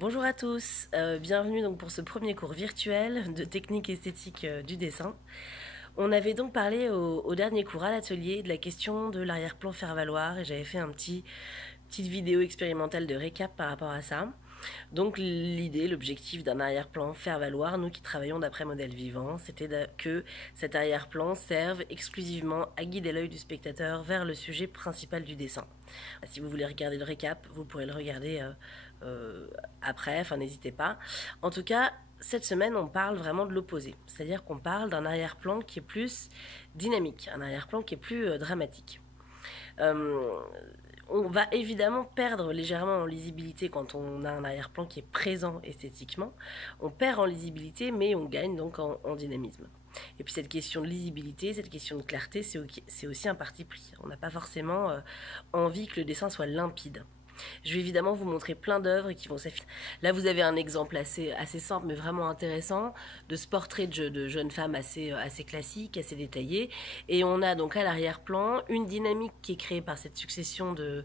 Bonjour à tous, bienvenue donc pour ce premier cours virtuel de technique esthétique du dessin. On avait donc parlé au dernier cours à l'atelier de la question de l'arrière-plan faire-valoir et j'avais fait petite vidéo expérimentale de récap par rapport à ça. Donc l'objectif d'un arrière-plan faire-valoir, nous qui travaillons d'après modèle vivant, c'était que cet arrière-plan serve exclusivement à guider l'œil du spectateur vers le sujet principal du dessin. Si vous voulez regarder le récap, vous pourrez le regarder après, enfin n'hésitez pas. En tout cas, cette semaine, on parle vraiment de l'opposé, c'est-à-dire qu'on parle d'un arrière-plan qui est plus dynamique, un arrière-plan qui est plus dramatique. On va évidemment perdre légèrement en lisibilité quand on a un arrière-plan qui est présent esthétiquement. On perd en lisibilité, mais on gagne donc en dynamisme. Et puis cette question de lisibilité, cette question de clarté, c'est aussi un parti pris. On n'a pas forcément envie que le dessin soit limpide. Je vais évidemment vous montrer plein d'œuvres qui vont s'afficher. Là, vous avez un exemple assez simple, mais vraiment intéressant, de ce portrait de jeune femme assez classique, assez détaillé. Et on a donc à l'arrière-plan une dynamique qui est créée par cette succession de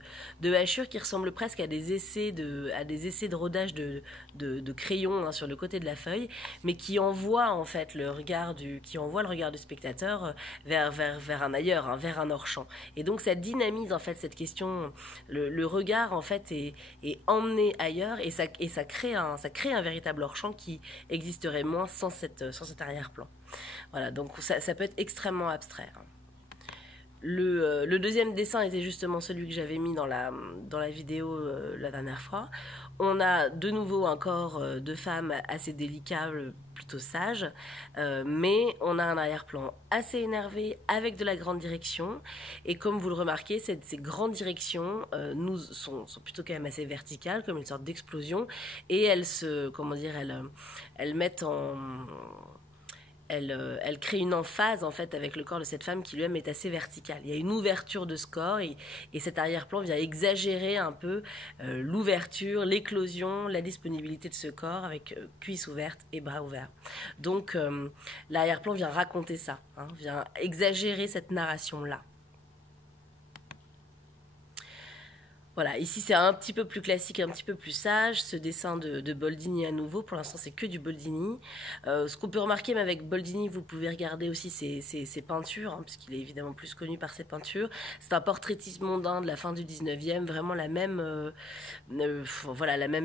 hachures qui ressemble presque à des essais de rodage de crayon sur le côté de la feuille, mais qui envoie en fait le regard du spectateur vers un ailleurs, vers un hors-champ. Et donc ça dynamise en fait cette question, le regard en fait est emmené ailleurs et ça crée un véritable hors-champ qui existerait moins sans cet arrière-plan. Voilà, donc ça peut être extrêmement abstrait. Le deuxième dessin était justement celui que j'avais mis dans la vidéo la dernière fois. On a de nouveau un corps de femme assez délicat, plutôt sage, mais on a un arrière-plan assez énervé avec de la grande direction. Et comme vous le remarquez, ces grandes directions sont plutôt quand même assez verticales, comme une sorte d'explosion, et elles mettent elle crée une emphase en fait avec le corps de cette femme qui lui-même est assez vertical. Il y a une ouverture de ce corps et cet arrière-plan vient exagérer un peu l'ouverture, l'éclosion, la disponibilité de ce corps avec cuisses ouvertes et bras ouverts. Donc l'arrière-plan vient raconter ça, vient exagérer cette narration-là. Voilà, ici c'est un petit peu plus classique, un petit peu plus sage, ce dessin de Boldini à nouveau, pour l'instant c'est que du Boldini. Ce qu'on peut remarquer, mais avec Boldini, vous pouvez regarder aussi ses peintures, puisqu'il est évidemment plus connu par ses peintures. C'est un portraitisme mondain de la fin du 19e, vraiment la même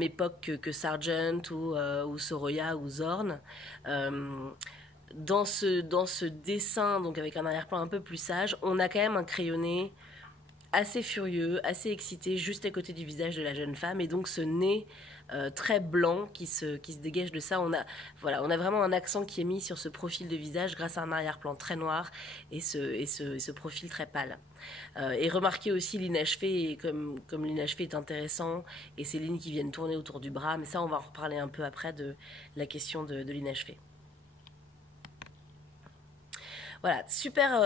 époque que Sargent ou Sorolla ou Zorn. Dans ce dessin, donc avec un arrière-plan un peu plus sage, on a quand même un crayonné assez furieux, assez excité, juste à côté du visage de la jeune femme, et donc ce nez très blanc qui se dégage de ça. On a vraiment un accent qui est mis sur ce profil de visage grâce à un arrière-plan très noir et ce profil très pâle. Et remarquez aussi l'inachevé, comme l'inachevé est intéressant, et ces lignes qui viennent tourner autour du bras, mais ça on va en reparler un peu après de la question de l'inachevé. Voilà, super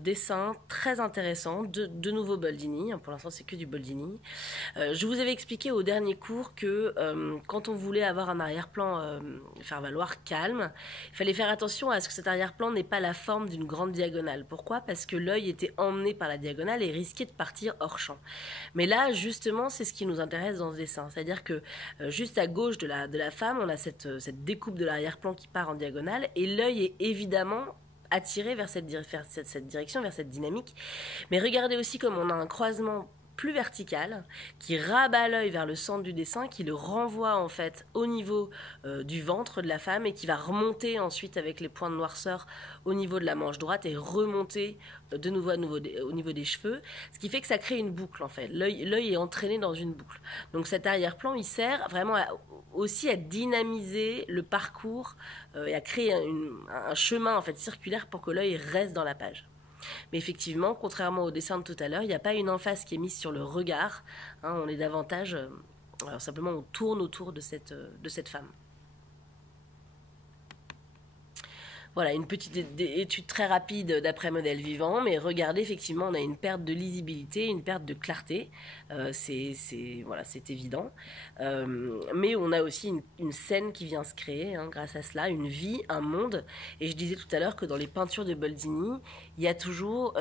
dessin, très intéressant, de nouveau Boldini, pour l'instant c'est que du Boldini. Je vous avais expliqué au dernier cours que quand on voulait avoir un arrière-plan faire valoir calme, il fallait faire attention à ce que cet arrière-plan n'ait pas la forme d'une grande diagonale. Pourquoi? Parce que l'œil était emmené par la diagonale et risquait de partir hors champ. Mais là, justement, c'est ce qui nous intéresse dans ce dessin, c'est-à-dire que juste à gauche de la femme, on a cette découpe de l'arrière-plan qui part en diagonale et l'œil est évidemment attiré vers cette direction, vers cette dynamique. Mais regardez aussi comme on a un croisement plus vertical qui rabat l'œil vers le centre du dessin, qui le renvoie en fait au niveau du ventre de la femme et qui va remonter ensuite avec les points de noirceur au niveau de la manche droite et remonter de nouveau au niveau des cheveux, ce qui fait que ça crée une boucle en fait. L'œil est entraîné dans une boucle. Donc cet arrière-plan il sert vraiment aussi à dynamiser le parcours et à créer un chemin en fait circulaire pour que l'œil reste dans la page. Mais effectivement, contrairement au dessin de tout à l'heure, il n'y a pas une emphase qui est mise sur le regard. On est davantage... alors simplement, on tourne autour de cette femme. Voilà, une petite étude très rapide d'après modèle vivant, mais regardez, effectivement, on a une perte de lisibilité, une perte de clarté, c'est évident. Mais on a aussi une scène qui vient se créer grâce à cela, une vie, un monde. Et je disais tout à l'heure que dans les peintures de Boldini, il y a toujours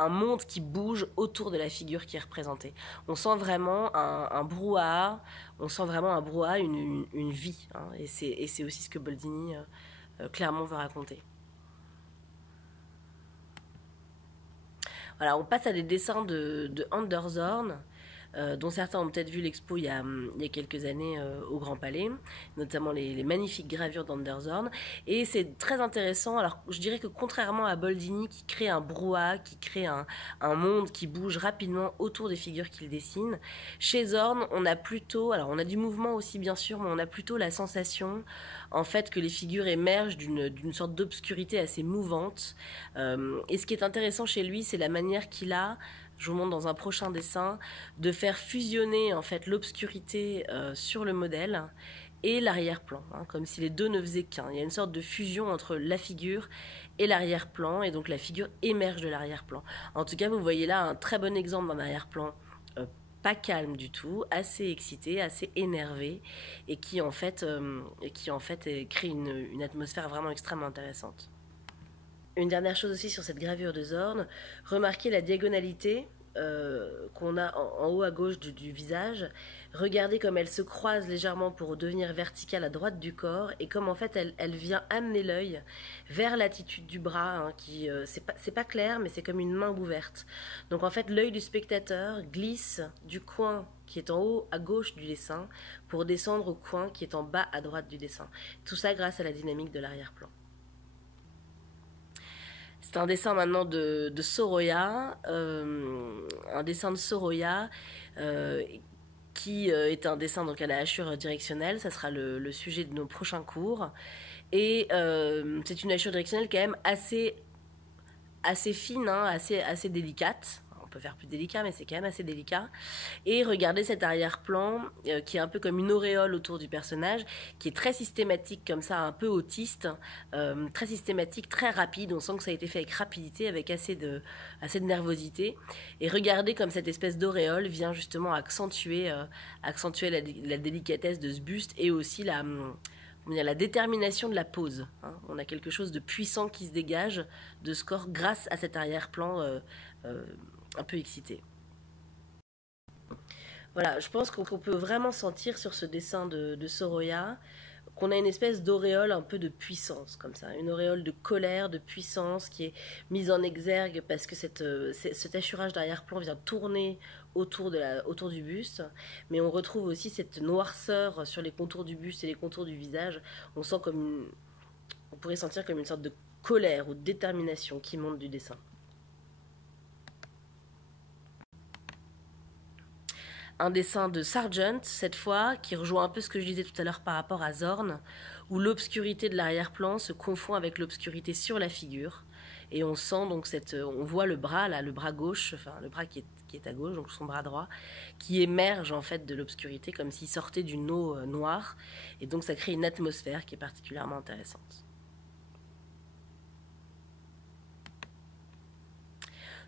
un monde qui bouge autour de la figure qui est représentée. On sent vraiment un brouhaha, une vie, hein, et c'est aussi ce que Boldini clairement veut raconter. Voilà, on passe à des dessins de Anders Zorn, dont certains ont peut-être vu l'expo il y a quelques années au Grand Palais, notamment les magnifiques gravures d'Anders Zorn. Et c'est très intéressant. Alors, je dirais que contrairement à Boldini, qui crée un brouhaha, qui crée un monde qui bouge rapidement autour des figures qu'il dessine, chez Zorn, on a plutôt, alors on a du mouvement aussi bien sûr, mais on a plutôt la sensation, en fait, que les figures émergent d'une sorte d'obscurité assez mouvante. Et ce qui est intéressant chez lui, c'est la manière qu'il a, je vous montre dans un prochain dessin, de faire fusionner en fait l'obscurité sur le modèle et l'arrière-plan, hein, comme si les deux ne faisaient qu'un. Il y a une sorte de fusion entre la figure et l'arrière-plan, et donc la figure émerge de l'arrière-plan. En tout cas, vous voyez là un très bon exemple d'un arrière-plan pas calme du tout, assez excité, assez énervé, et qui en fait crée une atmosphère vraiment extrêmement intéressante. Une dernière chose aussi sur cette gravure de Zorn, remarquez la diagonalité qu'on a en haut à gauche du visage. Regardez comme elle se croise légèrement pour devenir verticale à droite du corps, et comme en fait elle vient amener l'œil vers l'attitude du bras, hein, qui c'est pas clair, mais c'est comme une main ouverte. Donc en fait l'œil du spectateur glisse du coin qui est en haut à gauche du dessin pour descendre au coin qui est en bas à droite du dessin. Tout ça grâce à la dynamique de l'arrière-plan. C'est un dessin maintenant de Sorolla, un dessin de Sorolla qui est un dessin donc à la hachure directionnelle. Ça sera le sujet de nos prochains cours. Et c'est une hachure directionnelle quand même assez fine, hein, assez délicate. On peut faire plus délicat, mais c'est quand même assez délicat. Et regardez cet arrière-plan qui est un peu comme une auréole autour du personnage, qui est très systématique comme ça, un peu autiste, très systématique, très rapide. On sent que ça a été fait avec rapidité, avec assez de nervosité. Et regardez comme cette espèce d'auréole vient justement accentuer la délicatesse de ce buste, et aussi la détermination de la pose, hein. On a quelque chose de puissant qui se dégage de ce corps grâce à cet arrière-plan un peu excité. Voilà, je pense qu'on peut vraiment sentir sur ce dessin de Sorolla qu'on a une espèce d'auréole un peu de puissance, comme ça, une auréole de colère, de puissance qui est mise en exergue parce que cet hachurage d'arrière-plan vient tourner autour du buste, mais on retrouve aussi cette noirceur sur les contours du buste et les contours du visage. On sent on pourrait sentir comme une sorte de colère ou de détermination qui monte du dessin. Un dessin de Sargent, cette fois, qui rejoint un peu ce que je disais tout à l'heure par rapport à Zorn, où l'obscurité de l'arrière-plan se confond avec l'obscurité sur la figure. Et on sent donc on voit le bras, là, le bras gauche, enfin le bras qui est à gauche, donc son bras droit, qui émerge en fait de l'obscurité comme s'il sortait d'une eau noire. Et donc ça crée une atmosphère qui est particulièrement intéressante.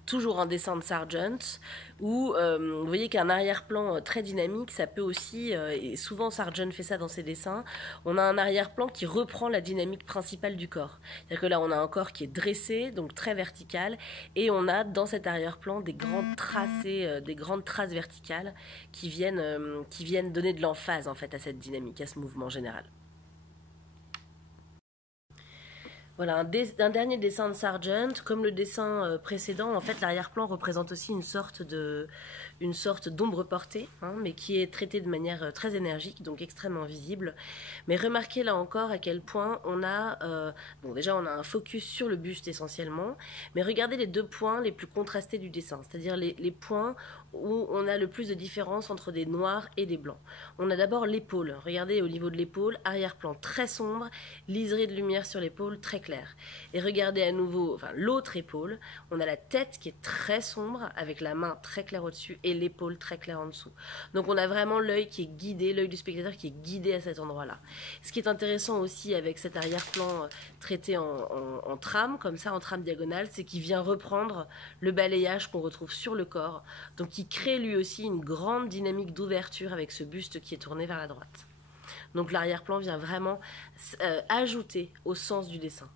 Toujours un dessin de Sargent, où vous voyez qu'un arrière-plan très dynamique, ça peut aussi, et souvent Sargent fait ça dans ses dessins, on a un arrière-plan qui reprend la dynamique principale du corps. C'est-à-dire que là, on a un corps qui est dressé, donc très vertical, et on a dans cet arrière-plan des grandes traces verticales qui viennent donner de l'emphase en fait à cette dynamique, à ce mouvement général. Voilà, un dernier dessin de Sargent. Comme le dessin précédent, en fait, l'arrière-plan représente aussi une sorte d'ombre portée, hein, mais qui est traitée de manière très énergique, donc extrêmement visible. Mais remarquez là encore à quel point on a... bon, déjà, on a un focus sur le buste essentiellement, mais regardez les deux points les plus contrastés du dessin, c'est-à-dire les points où on a le plus de différence entre des noirs et des blancs. On a d'abord l'épaule. Regardez au niveau de l'épaule, arrière-plan très sombre, liseré de lumière sur l'épaule très clair. Et regardez à nouveau l'autre épaule, on a la tête qui est très sombre avec la main très claire au-dessus et l'épaule très claire en dessous. Donc on a vraiment l'œil qui est guidé, l'œil du spectateur qui est guidé à cet endroit-là. Ce qui est intéressant aussi avec cet arrière-plan traité en trame, comme ça, en trame diagonale, c'est qu'il vient reprendre le balayage qu'on retrouve sur le corps, donc qui crée lui aussi une grande dynamique d'ouverture avec ce buste qui est tourné vers la droite. Donc l'arrière-plan vient vraiment ajouter au sens du dessin.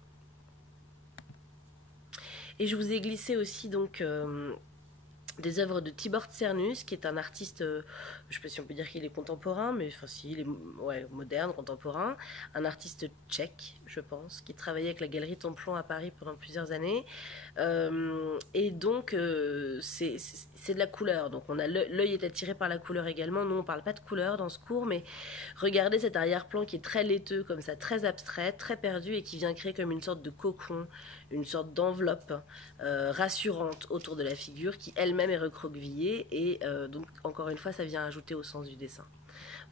Et je vous ai glissé aussi donc des œuvres de Tibor Cernus, qui est un artiste, je ne sais pas si on peut dire qu'il est contemporain, mais enfin si, il est moderne, contemporain, un artiste tchèque, je pense, qui travaillait avec la Galerie Templon à Paris pendant plusieurs années. Et donc, c'est de la couleur, donc l'œil est attiré par la couleur également. Nous, on ne parle pas de couleur dans ce cours, mais regardez cet arrière-plan qui est très laiteux, comme ça, très abstrait, très perdu, et qui vient créer comme une sorte de cocon, une sorte d'enveloppe rassurante autour de la figure, qui elle-même est recroquevillée, et donc encore une fois ça vient ajouter au sens du dessin.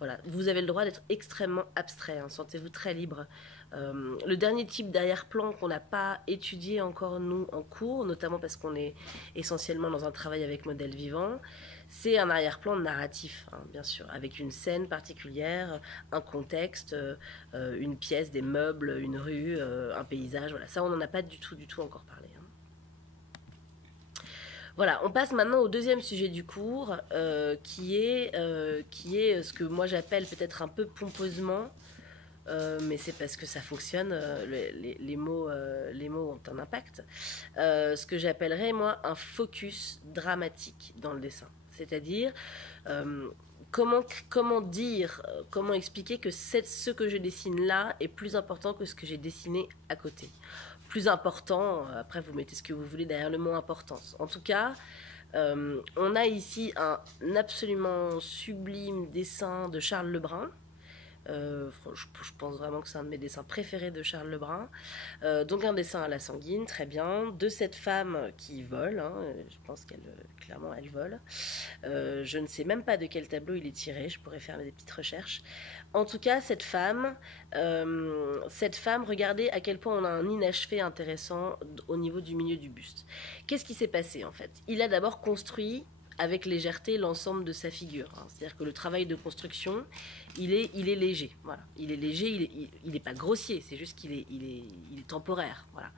Voilà, vous avez le droit d'être extrêmement abstrait, hein, sentez-vous très libre. Le dernier type d'arrière-plan qu'on n'a pas étudié encore nous en cours, notamment parce qu'on est essentiellement dans un travail avec modèle vivant, c'est un arrière-plan narratif, hein, bien sûr, avec une scène particulière, un contexte, une pièce, des meubles, une rue, un paysage, voilà, ça on n'en a pas du tout encore parlé. Hein. Voilà, on passe maintenant au deuxième sujet du cours, qui est ce que moi j'appelle peut-être un peu pompeusement, mais c'est parce que ça fonctionne, les mots ont un impact, ce que j'appellerais moi un focus dramatique dans le dessin. C'est-à-dire, comment dire, comment expliquer que ce que je dessine là est plus important que ce que j'ai dessiné à côté. Plus important, après vous mettez ce que vous voulez derrière le mot importance. En tout cas, on a ici un absolument sublime dessin de Charles Lebrun. Je pense vraiment que c'est un de mes dessins préférés de Charles Lebrun. Donc un dessin à la sanguine, très bien, de cette femme qui vole, hein, je pense clairement elle vole. Je ne sais même pas de quel tableau il est tiré, je pourrais faire des petites recherches. En tout cas, cette femme, regardez à quel point on a un inachevé intéressant au niveau du milieu du buste. Qu'est-ce qui s'est passé en fait? Il a d'abord construit avec légèreté l'ensemble de sa figure. Hein. C'est-à-dire que le travail de construction, il est léger. Voilà. Il est léger, il n'est pas grossier, c'est juste qu'il est temporaire. Voilà.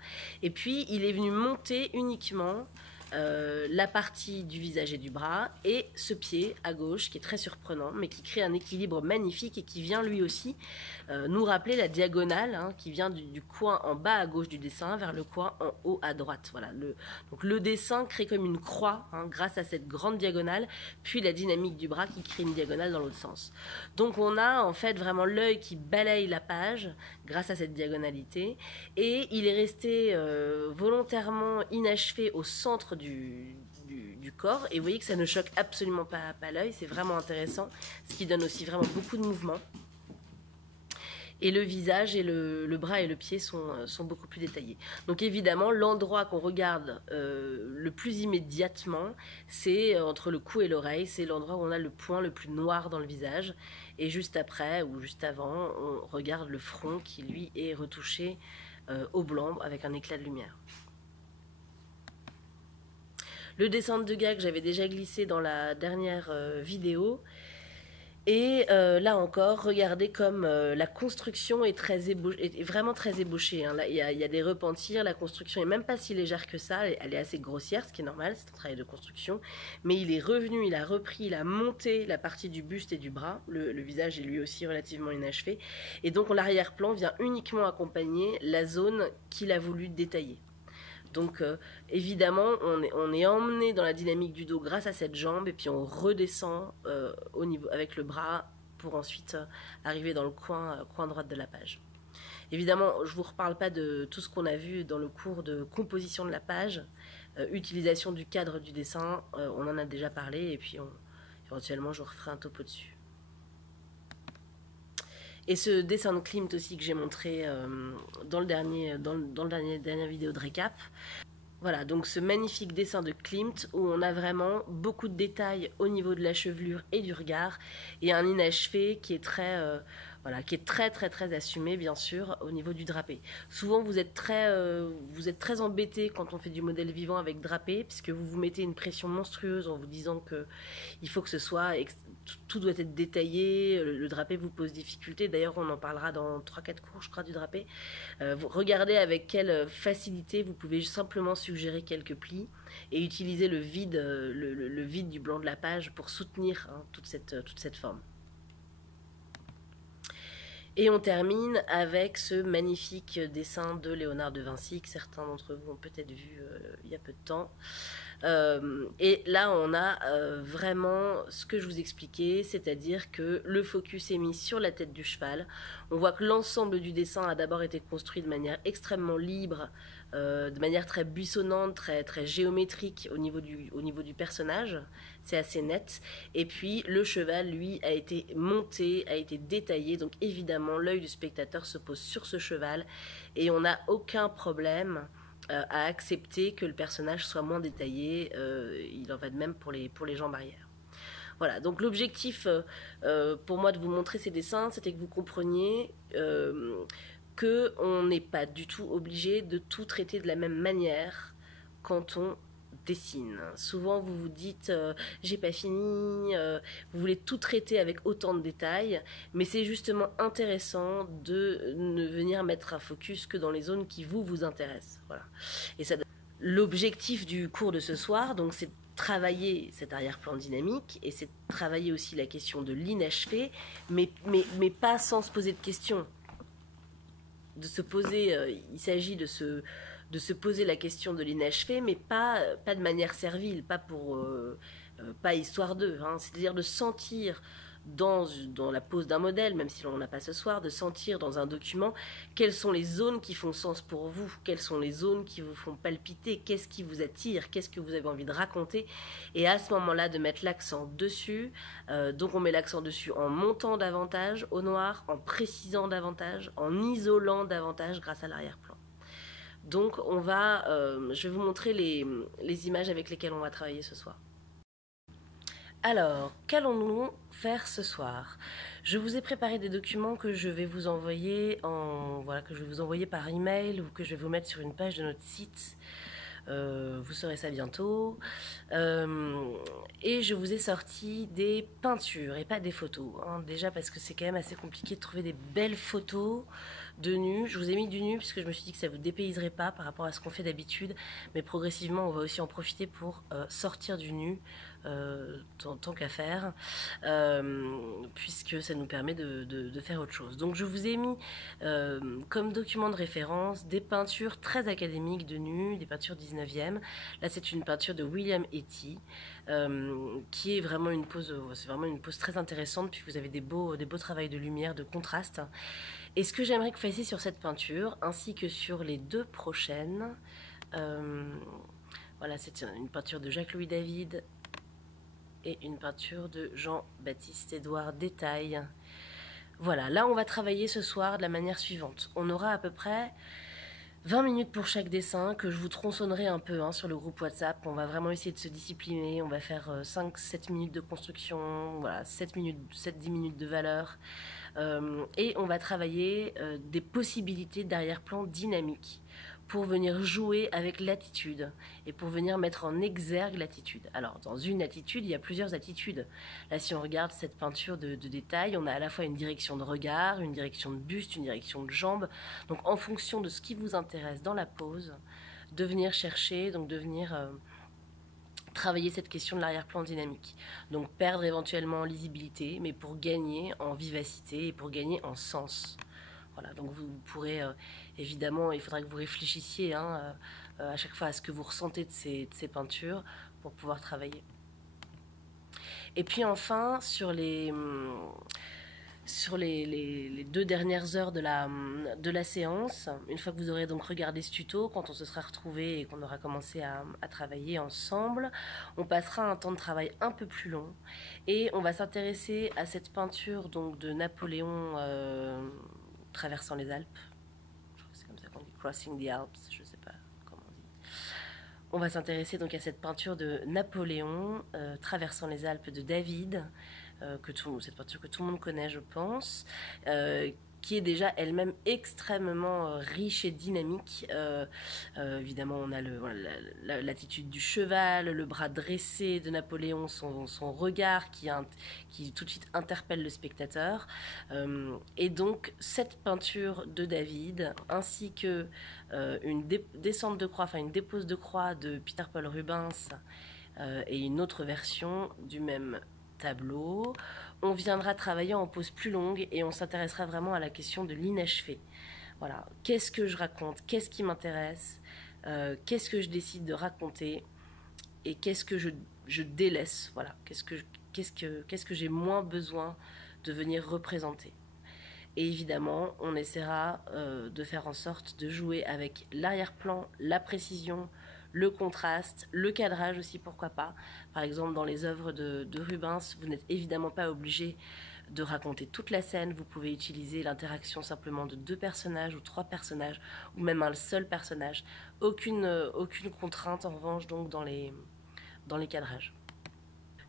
Et puis, il est venu monter uniquement la partie du visage et du bras et ce pied à gauche qui est très surprenant mais qui crée un équilibre magnifique et qui vient lui aussi nous rappeler la diagonale, hein, qui vient du coin en bas à gauche du dessin vers le coin en haut à droite. Voilà, donc le dessin crée comme une croix, hein, grâce à cette grande diagonale, puis la dynamique du bras qui crée une diagonale dans l'autre sens. Donc on a en fait vraiment l'œil qui balaye la page grâce à cette diagonalité, et il est resté volontairement inachevé au centre du corps, et vous voyez que ça ne choque absolument pas l'œil, c'est vraiment intéressant, ce qui donne aussi vraiment beaucoup de mouvement. Et le visage et le bras et le pied sont beaucoup plus détaillés. Donc évidemment, l'endroit qu'on regarde le plus immédiatement, c'est entre le cou et l'oreille, c'est l'endroit où on a le point le plus noir dans le visage. Et juste après, ou juste avant, on regarde le front qui, lui, est retouché au blanc avec un éclat de lumière. Le dessin de Degas que j'avais déjà glissé dans la dernière vidéo. Et là encore, regardez comme la construction est vraiment très ébauchée. Hein. Là, il y a des repentirs, la construction est même pas si légère que ça, elle est assez grossière, ce qui est normal, c'est un travail de construction. Mais il est revenu, il a repris, il a monté la partie du buste et du bras. Le visage est lui aussi relativement inachevé. Et donc l'arrière-plan vient uniquement accompagner la zone qu'il a voulu détailler. Donc évidemment, on est emmené dans la dynamique du dos grâce à cette jambe, et puis on redescend au niveau, avec le bras pour ensuite arriver dans le coin droite de la page. Évidemment, je ne vous reparle pas de tout ce qu'on a vu dans le cours de composition de la page, utilisation du cadre du dessin, on en a déjà parlé, et puis éventuellement je vous referai un topo dessus. Et ce dessin de Klimt aussi que j'ai montré dans la dernière vidéo de récap. Voilà, donc ce magnifique dessin de Klimt où on a vraiment beaucoup de détails au niveau de la chevelure et du regard, et un inachevé qui est très assumé, bien sûr, au niveau du drapé. Souvent vous êtes très embêté quand on fait du modèle vivant avec drapé, puisque vous vous mettez une pression monstrueuse en vous disant que il faut que ce soit tout doit être détaillé, le drapé vous pose difficulté. D'ailleurs, on en parlera dans 3-4 cours, je crois, du drapé. Regardez avec quelle facilité vous pouvez simplement suggérer quelques plis et utiliser le vide, le vide du blanc de la page pour soutenir, hein, toute cette forme. Et on termine avec ce magnifique dessin de Léonard de Vinci que certains d'entre vous ont peut-être vu il y a peu de temps. Et là, on a vraiment ce que je vous expliquais, c'est-à-dire que le focus est mis sur la tête du cheval. On voit que l'ensemble du dessin a d'abord été construit de manière extrêmement libre, de manière très buissonnante, très géométrique au niveau du personnage. C'est assez net. Et puis le cheval, lui, a été monté, a été détaillé. Donc évidemment, l'œil du spectateur se pose sur ce cheval et on n'a aucun problème à accepter que le personnage soit moins détaillé. Il en va de même pour les jambes arrière. Voilà, donc l'objectif pour moi de vous montrer ces dessins, c'était que vous compreniez qu'on n'est pas du tout obligé de tout traiter de la même manière quand on dessine. Souvent vous vous dites j'ai pas fini, vous voulez tout traiter avec autant de détails, mais c'est justement intéressant de ne venir mettre un focus que dans les zones qui vous intéressent. Voilà. Et ça, l'objectif du cours de ce soir, donc, c'est travailler cet arrière-plan dynamique et c'est travailler aussi la question de l'inachevé, mais pas sans se poser de questions. De se poser, il s'agit de se poser la question de l'inachevé, mais pas de manière servile, pas histoire d'eux, hein. C'est-à-dire de sentir dans la pose d'un modèle, même si l'on n'a pas ce soir, de sentir dans un document quelles sont les zones qui font sens pour vous, quelles sont les zones qui vous font palpiter, qu'est-ce qui vous attire, qu'est-ce que vous avez envie de raconter, et à ce moment-là de mettre l'accent dessus. Donc on met l'accent dessus en montant davantage au noir, en précisant davantage, en isolant davantage grâce à l'arrière-plan. Donc je vais vous montrer les images avec lesquelles on va travailler ce soir. Alors, qu'allons-nous faire ce soir? Je vous ai préparé des documents que je vais vous envoyer que je vais vous envoyer par email ou que je vais vous mettre sur une page de notre site. Vous saurez ça bientôt. Et je vous ai sorti des peintures et pas des photos, hein. Déjà parce que c'est quand même assez compliqué de trouver des belles photos de nu. Je vous ai mis du nu puisque je me suis dit que ça vous dépayserait pas par rapport à ce qu'on fait d'habitude, mais progressivement on va aussi en profiter pour sortir du nu tant qu'à faire, puisque ça nous permet de faire autre chose. Donc je vous ai mis comme document de référence des peintures très académiques de nu, des peintures 19e. Là c'est une peinture de William Etty, qui est vraiment une pose, c'est vraiment une pose très intéressante, puis vous avez des beaux travails de lumière, de contraste. Et ce que j'aimerais que vous fassiez sur cette peinture, ainsi que sur les deux prochaines, voilà, c'est une peinture de Jacques-Louis David et une peinture de Jean-Baptiste Édouard Détail. Voilà, là on va travailler ce soir de la manière suivante. On aura à peu près 20 minutes pour chaque dessin que je vous tronçonnerai un peu, hein, sur le groupe WhatsApp. On va vraiment essayer de se discipliner. On va faire 5-7 minutes de construction, voilà, 7-10 minutes de valeur. Et on va travailler des possibilités d'arrière-plan dynamique pour venir jouer avec l'attitude et pour venir mettre en exergue l'attitude. Alors, dans une attitude, il y a plusieurs attitudes. Là, si on regarde cette peinture de détail, on a à la fois une direction de regard, une direction de buste, une direction de jambe. Donc, en fonction de ce qui vous intéresse dans la pose, de venir chercher, donc de venir travailler cette question de l'arrière-plan dynamique. Donc, perdre éventuellement en lisibilité, mais pour gagner en vivacité et pour gagner en sens. Voilà, donc vous pourrez, évidemment, il faudra que vous réfléchissiez, hein, à chaque fois à ce que vous ressentez de ces peintures pour pouvoir travailler. Et puis enfin, sur les 2 dernières heures de la séance, une fois que vous aurez donc regardé ce tuto, quand on se sera retrouvés et qu'on aura commencé à travailler ensemble, on passera un temps de travail un peu plus long et on va s'intéresser à cette peinture donc de Napoléon traversant les Alpes. Je crois que c'est comme ça qu'on dit, Crossing the Alps, je ne sais pas comment on dit. On va s'intéresser donc à cette peinture de Napoléon traversant les Alpes de David, cette peinture que tout le monde connaît, je pense, qui est déjà elle-même extrêmement riche et dynamique. Évidemment, on a l'attitude du cheval, le bras dressé de Napoléon, son regard qui tout de suite interpelle le spectateur. Et donc, cette peinture de David, ainsi que une descente de croix, enfin une dépose de croix de Peter Paul Rubens, et une autre version du même tableau, On viendra travailler en pause plus longue et on s'intéressera vraiment à la question de l'inachevé. Voilà, qu'est-ce que je raconte, qu'est-ce qui m'intéresse, qu'est-ce que je décide de raconter et qu'est-ce que je délaisse, voilà, qu'est-ce que j'ai moins besoin de venir représenter. Et évidemment, on essaiera de faire en sorte de jouer avec l'arrière-plan, la précision, le contraste, le cadrage aussi, pourquoi pas. Par exemple, dans les œuvres de Rubens, vous n'êtes évidemment pas obligé de raconter toute la scène. Vous pouvez utiliser l'interaction simplement de 2 personnages ou 3 personnages, ou même un seul personnage. Aucune contrainte, en revanche, donc dans les cadrages.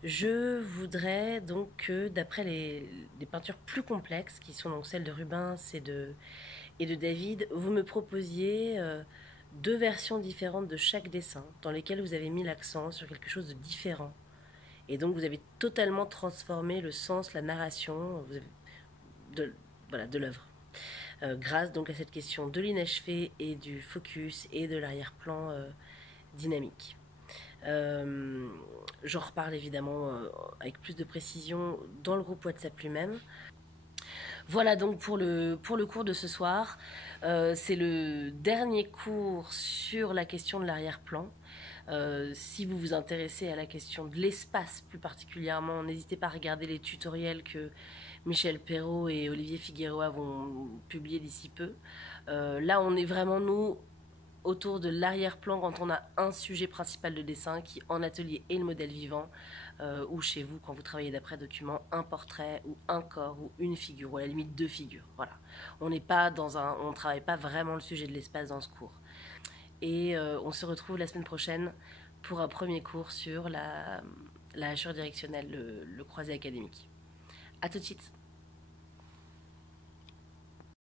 Je voudrais donc que, d'après les peintures plus complexes, qui sont donc celles de Rubens et de David, vous me proposiez 2 versions différentes de chaque dessin, dans lesquelles vous avez mis l'accent sur quelque chose de différent. Et donc vous avez totalement transformé le sens, la narration de, voilà, de l'œuvre. Grâce donc à cette question de l'inachevé et du focus et de l'arrière-plan dynamique. J'en reparle évidemment avec plus de précision dans le groupe WhatsApp lui-même. Voilà donc pour le cours de ce soir. C'est le dernier cours sur la question de l'arrière-plan. Si vous vous intéressez à la question de l'espace plus particulièrement, n'hésitez pas à regarder les tutoriels que Michel Perrault et Olivier Figueroa vont publier d'ici peu. Là, on est vraiment, nous, autour de l'arrière-plan quand on a un sujet principal de dessin qui en atelier est le modèle vivant, ou chez vous quand vous travaillez d'après document un portrait ou un corps ou une figure ou à la limite 2 figures. Voilà, on n'est pas on travaille pas vraiment le sujet de l'espace dans ce cours. Et on se retrouve la semaine prochaine pour un premier cours sur la hachure directionnelle, le croisé académique. À tout de suite.